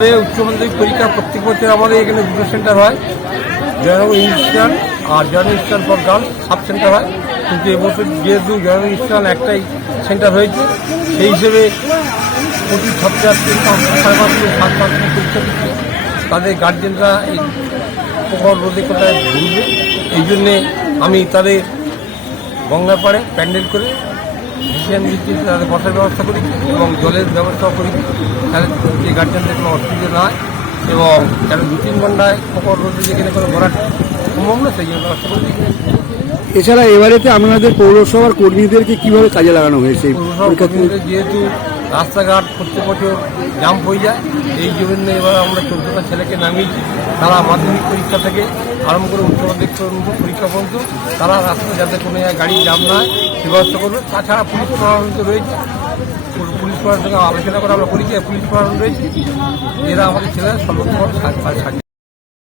উচ্চ মাধ্যমিক পরীক্ষা প্রত্যেক বছর আমাদের এখানে দুটো সেন্টার হয়, জয়নগর ইনস্টিটিউশন আর Jaynagar institution for girls sub centre হয়। কিন্তু এবছর যেহেতু জয়নগর ইনস্টিটিউশন একটাই সেন্টার হয়েছে, সেই হিসেবে প্রতি ছাত্রছাত্রী 5-7 পরীক্ষা দিচ্ছে। তাদের গার্জেনরা এই প্রখর রোদে কোথায় ঘুরবে, এই জন্যে আমি তাদের গঙ্গার পাড়ে প্যান্ডেল করে ডিসিশন দিচ্ছি, তাদের বসার ব্যবস্থা করি এবং জলের ব্যবস্থাও করি, তাহলে যে গার্জেনদের কোনো অসুবিধা না হয় এবং যেন 2-3 ঘন্টায় প্রখর রোদে যেখানে কোনো ঘোরা সম্ভব না সেই জন্য ব্যবস্থা করে দিচ্ছি। এছাড়া এবারেতে আপনাদের পৌরসভার কর্মীদেরকে কিভাবে কাজে লাগানো হয়েছে? পৌরসভার কর্মীদের যেহেতু রাস্তাঘাট প্রত্যেক বছর জাম হয়ে যায়, এই জন্য এবার আমরা 14টা ছেলেকে নামিয়েছি। তারা মাধ্যমিক পরীক্ষা থেকে আরম্ভ করে উচ্চ মাধ্যমিক পরীক্ষা পর্যন্ত তারা রাস্তায় যাতে কোনো গাড়ি জাম না হয় সে ব্যবস্থা করবে। তাছাড়া পুলিশ প্রশাসন তো রয়েছে, পুলিশ প্রশাসনের সঙ্গে আলোচনা করে আমরা করি যে পুলিশ প্রশাসন রয়েছে, এরা আমাদের ছেলেরা সর্বোচ্চ সাহায্য